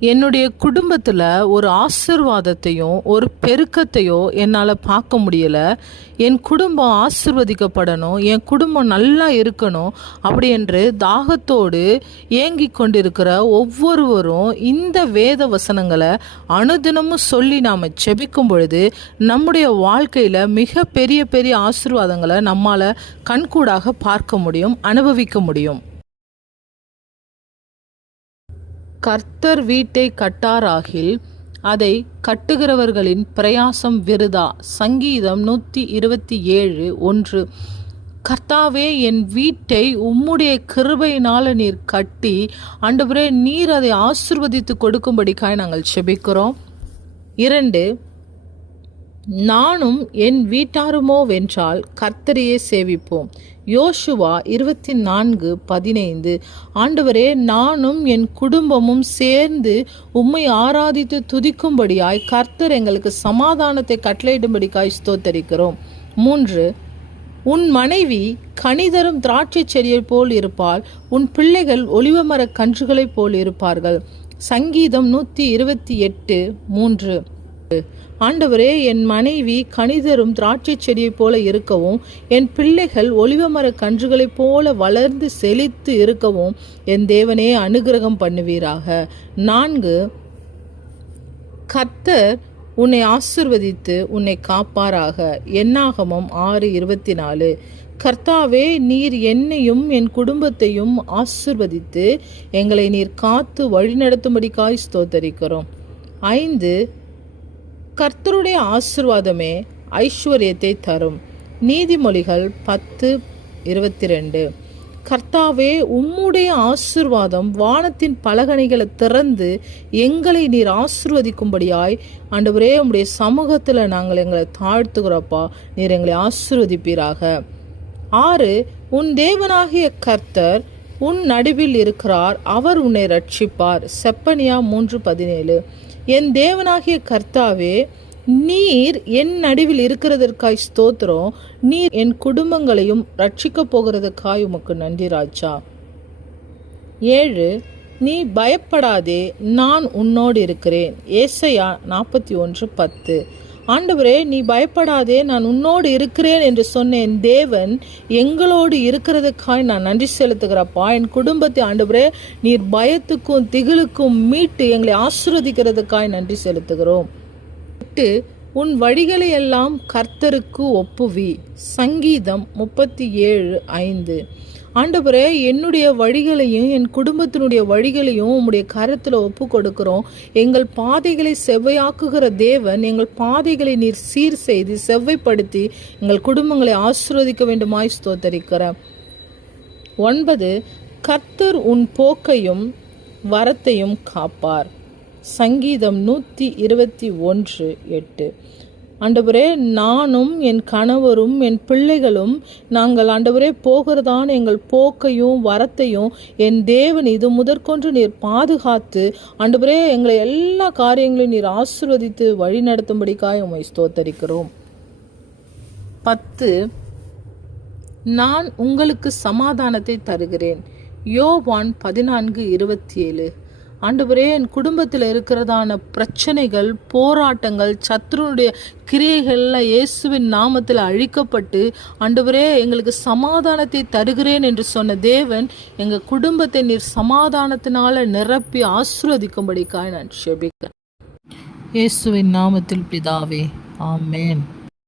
என்னுடைய குடும்பத்தில் ஒரு ஆசீர்வாதத்தையும் ஒரு பெருக்கத்தையோ என்னால் பார்க்க முடியலை. என் குடும்பம் ஆசீர்வதிக்கப்படணும், என் குடும்பம் நல்லா இருக்கணும் அப்படி என்று தாகத்தோடு ஏங்கி கொண்டிருக்கிற ஒவ்வொருவரும் இந்த வேத வசனங்களை அனுதினமும் சொல்லி நாம் செபிக்கும் பொழுது நம்முடைய வாழ்க்கையில் மிக பெரிய பெரிய ஆசீர்வாதங்களை நம்மால் கண்கூடாக பார்க்க முடியும், அனுபவிக்க முடியும். கர்த்தர் வீட்டை கட்டாராகில் அதை கட்டுகிறவர்களின் பிரயாசம் விருதா. சங்கீதம் 127:1. கர்த்தாவே, என் வீட்டை உம்முடைய கிருபையினால் நீர் கட்டி ஆண்டவரே நீர் அதை ஆசீர்வதித்து கொடுக்கும்படிக்காய் நாங்கள் செபிக்கிறோம். 2, நானும் என் வீட்டாருமோ வென்றால் கர்த்தரையே சேவிப்போம். யோசுவா 24:15. ஆண்டவரே, நானும் என் குடும்பமும் சேர்ந்து உம்மை ஆராதித்து துதிக்கும்படியாய் கர்த்தர் எங்களுக்கு சமாதானத்தை கட்டளையிடும்படிக்காய் ஸ்தோத்தரிக்கிறோம். 3, உன் மனைவி கனிதரும் திராட்சை செடியை போல் இருப்பாள், உன் பிள்ளைகள் ஒலிவமர கன்றுகளைப் போல் இருப்பார்கள். சங்கீதம் 128:3. ஆண்டவரே, என் மனைவி கனிதரும் திராட்சை செடியை போல இருக்கவும் என் பிள்ளைகள் ஒலிவமர கன்றுகளைப் போல வளர்ந்து செழித்து இருக்கவும் என் தேவனே அனுகிரகம் பண்ணுவீராக. 4, கர்த்தர் உன்னை ஆசீர்வதித்து உன்னை காப்பாராக. என்னாகமம் 6:24. கர்த்தாவே, நீர் என்னையும் என் குடும்பத்தையும் ஆசீர்வதித்து எங்களை நீர் காத்து வழிநடத்தும்படிக்காய் ஸ்தோத்தரிக்கிறோம். 5, கர்த்தருடைய ஆசீர்வாதமே ஐஸ்வர்யத்தை தரும். நீதிமொழிகள் 10:22. கர்த்தாவே, உம்முடைய ஆசீர்வாதம் வானத்தின் பலகணிகளை திறந்து எங்களை நீர் ஆசீர்வதிக்கும்படியாய் ஆண்டவரே உம்முடைய சமூகத்தில் நாங்கள் எங்களை தாழ்த்துகிறோப்பா, நீர் எங்களை ஆசீர்வதிப்பீராக. 6, உன் தேவனாகிய கர்த்தர் உன் நடுவில் இருக்கிறார், அவர் உன்னை ரட்சிப்பார். செப்பனியா 3:17. என் தேவனாகிய கர்த்தாவே, நீர் என் நடுவில் இருக்கிறதற்காய் ஸ்தோத்திரம், நீர் என் குடும்பங்களையும் ரட்சிக்க போகிறதுக்காய் உமக்கு நன்றி ராஜா. 7, நீ பயப்படாதே, நான் உன்னோடு இருக்கிறேன். ஏசாயா 41:10. ஆண்டவரே, நீ பயப்படாதே, நான் உன்னோடு இருக்கிறேன் என்று சொன்ன என் தேவன் எங்களோடு இருக்கிறதுக்காய் நான் நன்றி செலுத்துகிறப்பா. என் குடும்பத்தை ஆண்டவரே நீர் பயத்துக்கும் திகிலுக்கும் மீட்டு எங்களை ஆசீர்வதிக்கிறதுக்காய் நன்றி செலுத்துகிறோம். 8, உன் வழிகளை எல்லாம் கர்த்தருக்கு ஒப்புவி. சங்கீதம் 37:5. ஆண்டவரே, என்னுடைய வழிகளையும் என் குடும்பத்தினுடைய வழிகளையும் உம்முடைய கரத்தில் ஒப்பு கொடுக்கிறோம். எங்கள் பாதைகளை செவ்வையாக்குகிற தேவன், எங்கள் பாதைகளை நீர் சீர் செய்து செவ்வைப்படுத்தி எங்கள் குடும்பங்களை ஆசீர்வதிக்க வேண்டுமாய் ஸ்தோத்தரிக்கிறேன். 9, கர்த்தர் உன் போக்கையும் வரத்தையும் காப்பார். சங்கீதம் 121:8. ஆண்டவரே, நானும் என் கணவரும் என் பிள்ளைகளும் நாங்கள் ஆண்டவரே போகிறதான எங்கள் போக்கையும் வரத்தையும் என் தேவன் இது முதற்கொன்று நீர் பாதுகாத்து ஆண்டவரே எங்களை எல்லா காரியங்களையும் நீர் ஆசீர்வதித்து வழி நடத்தும்படிக்காய் உம்மை ஸ்தோத்தரிக்கிறோம். 10, நான் உங்களுக்கு சமாதானத்தை தருகிறேன். யோவான் 14:27. ஆண்டவரே, என் குடும்பத்தில் இருக்கிறதான பிரச்சனைகள், போராட்டங்கள், சத்துருனுடைய கிரியைகள்லாம் இயேசுவின் நாமத்தில் அழிக்கப்பட்டு ஆண்டவரே எங்களுக்கு சமாதானத்தை தருகிறேன் என்று சொன்ன தேவன் எங்கள் குடும்பத்தை நீர் சமாதானத்தினால நிரப்பி ஆசீர்வதிக்கும்படிக்காய் நான் ஜெபிக்கிறேன். இயேசுவின் நாமத்தில் பிதாவே, ஆமென்.